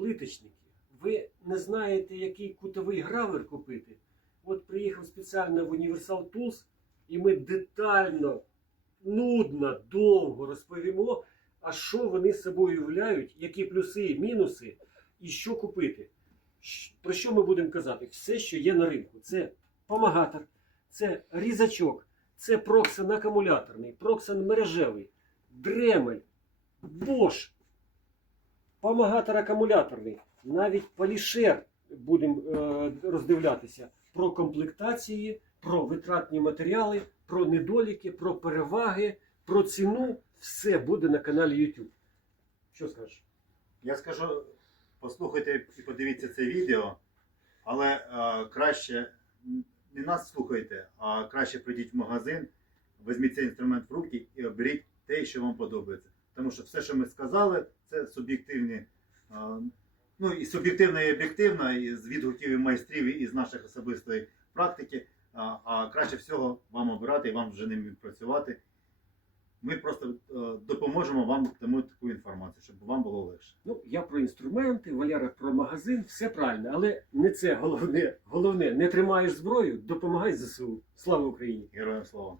плиточники, ви не знаєте, який кутовий гравер купити. От приїхав спеціально в Universal Tools, і ми детально, нудно, довго розповімо, а що вони собою являють, які плюси і мінуси, і що купити. Про що ми будемо казати? Все, що є на ринку. Це помагатор, це різачок, це проксен акумуляторний, проксен мережевий, дремель, Bosch, помагатор акумуляторний, навіть полішер будемо е, роздивлятися про комплектації, про витратні матеріали, про недоліки, про переваги, про ціну. Все буде на каналі YouTube. Що скажеш? Я скажу, послухайте і подивіться це відео, але е, краще не нас слухайте, а краще прийдіть в магазин, візьміть цей інструмент в руки і оберіть те, що вам подобається. Тому що все, що ми сказали, це суб'єктивні, ну і суб'єктивно, і об'єктивно, і з відгуків і майстрів, і з наших особистої практики. А, а краще всього вам обирати і вам вже ним працювати. Ми просто е, допоможемо вам тому таку інформацію, щоб вам було легше. Ну, я про інструменти, Валяра про магазин, все правильно, але не це головне. Головне, не тримаєш зброю, допомагай ЗСУ. Слава Україні! Героям слава!